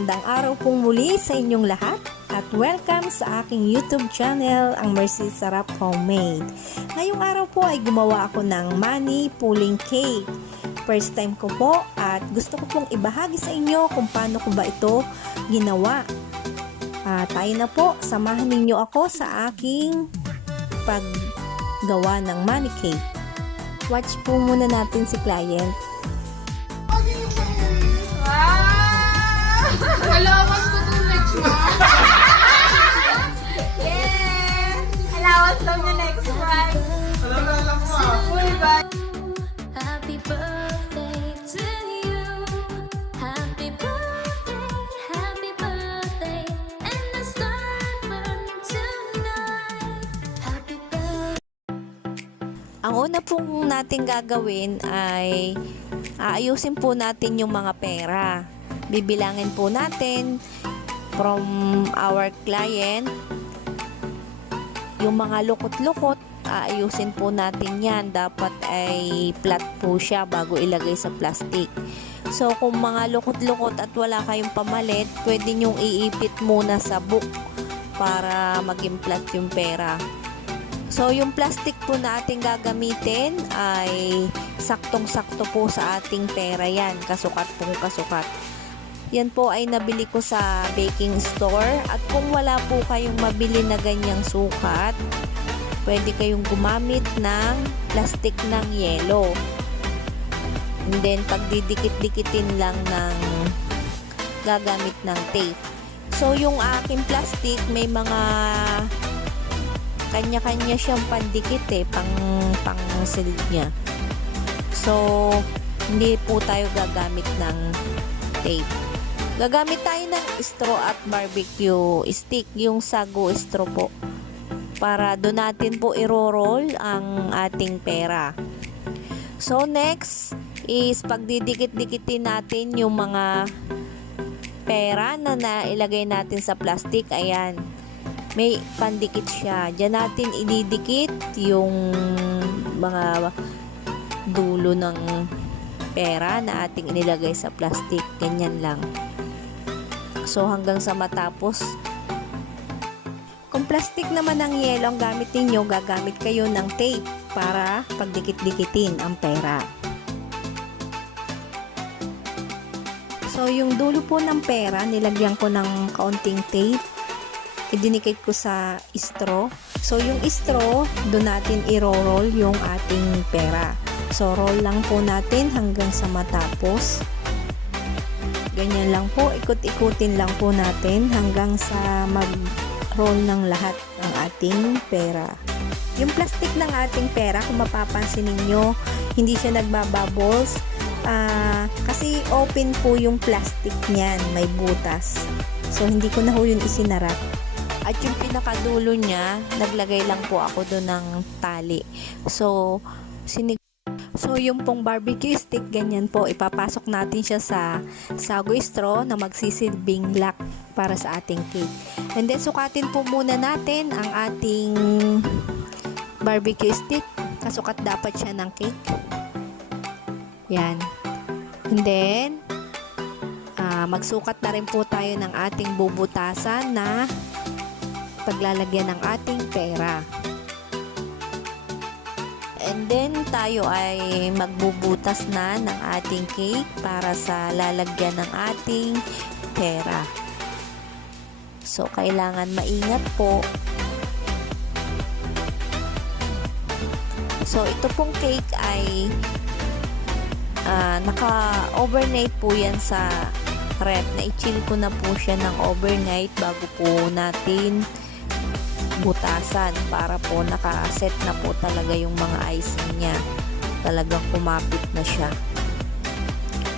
Magandang araw pong muli sa inyong lahat at welcome sa aking YouTube channel, ang Sarap Homemade. Ngayong araw po ay gumawa ako ng money pulling cake. First time ko po at gusto ko pong ibahagi sa inyo kung paano ko ba ito ginawa. Tayo na po, samahan ninyo ako sa aking paggawa ng money cake. Watch po muna natin si client. Allowance ko to next month. Yeah! Allowance daw niya next month. Alam mo ah. Happy birthday to you. Happy birthday, and the star burn tonight. Happy birthday. Ang una pong natin gagawin ay aayusin po natin yung mga pera. Bibilangin po natin from our client yung mga lukot-lukot, aayusin po natin yan. Dapat ay flat po siya bago ilagay sa plastic. So kung mga lukot-lukot at wala kayong pamalit, pwede nyong iipit muna sa book para maging flat yung pera. So yung plastic po na ating gagamitin ay saktong-sakto po sa ating pera yan, kasukat po kasukat. Yan po ay nabili ko sa baking store, at kung wala po kayong mabili na ganyang sukat, pwede kayong gumamit ng plastic ng yelo. And then pagdidikit-dikitin lang ng gagamit ng tape. So yung aking plastic may mga kanya-kanya siyang pandikit pang silid niya. So hindi po tayo gagamit ng tape. Gagamit tayo ng straw at barbecue stick, yung sago straw po, para doon natin po iro-roll ang ating pera. So next is pagdidikit-dikitin natin yung mga pera na nailagay natin sa plastic. Ayan, may pandikit siya. Diyan natin ididikit yung mga dulo ng pera na ating inilagay sa plastic. Ganyan lang. So hanggang sa matapos. Kung plastic naman ng yelo ang gamit ninyo, gagamit kayo ng tape para pagdikit-dikitin ang pera. So yung dulo po ng pera, nilagyan ko ng kaunting tape. Idinikit ko sa straw. So yung straw, doon natin i-roll yung ating pera. So roll lang po natin hanggang sa matapos. Ganyan lang po, ikot-ikutin lang po natin hanggang sa mag-roll ng lahat ang ating pera. Yung plastic ng ating pera, kung mapapansin ninyo, hindi siya nagbabubbles kasi open po yung plastic niyan, may butas. So hindi ko na ho yun isinara. At yung pinakadulo niya, naglagay lang po ako doon ng tali. So yung pong barbecue stick, ganyan po, ipapasok natin siya sa sago straw na magsisilbing lock para sa ating cake. And then sukatin po muna natin ang ating barbecue stick. Kasukat dapat siya ng cake. Yan. And then magsukat na rin po tayo ng ating bubutasan na paglalagyan ng ating pera. And then tayo ay magbubutas na ng ating cake para sa lalagyan ng ating pera. So kailangan maingat po. So ito pong cake ay naka-overnight po yan sa ref. Na-chill ko na po siya ng overnight bago po natin butasan, para po nakaset na po talaga yung mga icing niya. Talagang kumapit na siya.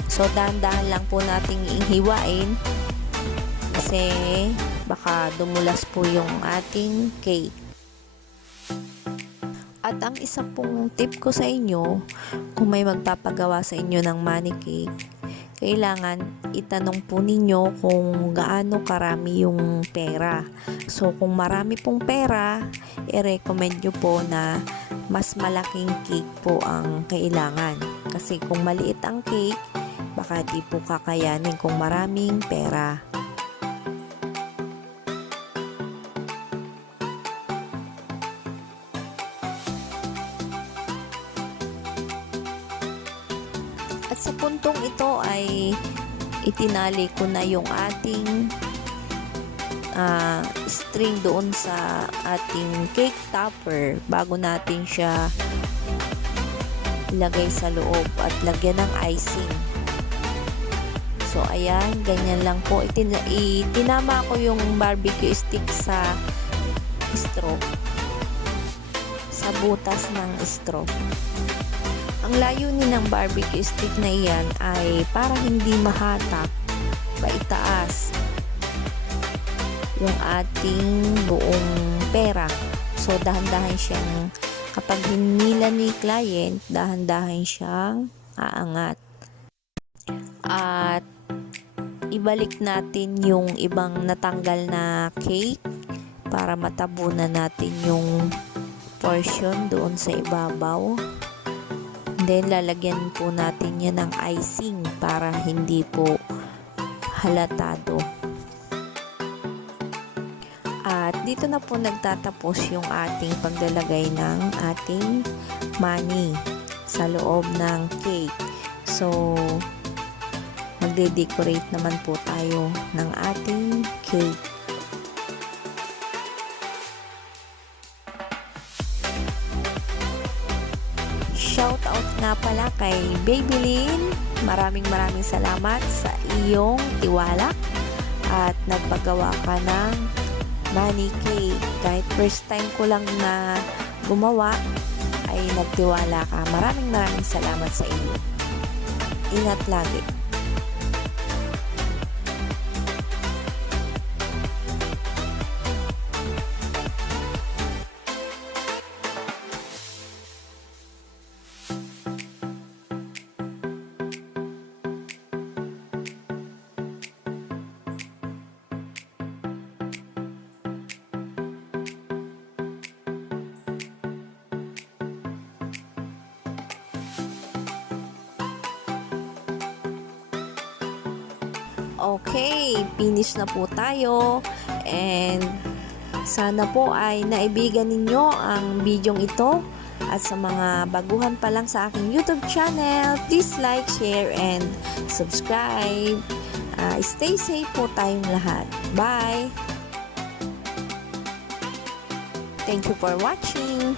So dahan-dahan lang po nating ihiwain kasi baka dumulas po yung ating cake. At ang isa pong tip ko sa inyo, kung may magpapagawa sa inyo ng money cake, kailangan itanong po ninyo kung gaano karami yung pera. So kung marami pong pera, i-recommend nyo po na mas malaking cake po ang kailangan. Kasi kung maliit ang cake, baka di po kakayanin kung maraming pera. At sa puntong ito ay itinali ko na yung ating string doon sa ating cake topper bago natin siya ilagay sa loob at lagyan ng icing. So ayan, ganyan lang po. Itinama ko yung barbecue stick sa straw, sa butas ng straw. Ang layunin ng barbecue stick na iyan ay para hindi mahatak ba itaas yung ating buong pera. So dahan-dahan siyang, kapag hinila ni client, dahan-dahan siyang aangat. At ibalik natin yung ibang natanggal na cake para matabunan natin yung portion doon sa ibabaw. Then lalagyan po natin yan ng icing para hindi po halatado. At dito na po nagtatapos yung ating paglalagay ng ating money sa loob ng cake. So magde-decorate naman po tayo ng ating cake. Shout out nga pala kay Babylin. Maraming salamat sa iyong tiwala at nagpagawa ka ng money cake. Kahit first time ko lang na gumawa ay nagtiwala ka. Maraming salamat sa iyo. Ingat lagi. Okay, finish na po tayo and sana po ay naibigan ninyo ang bidyong ito. At sa mga baguhan pa lang sa aking YouTube channel, please like, share, and subscribe. Stay safe po tayong lahat. Bye! Thank you for watching.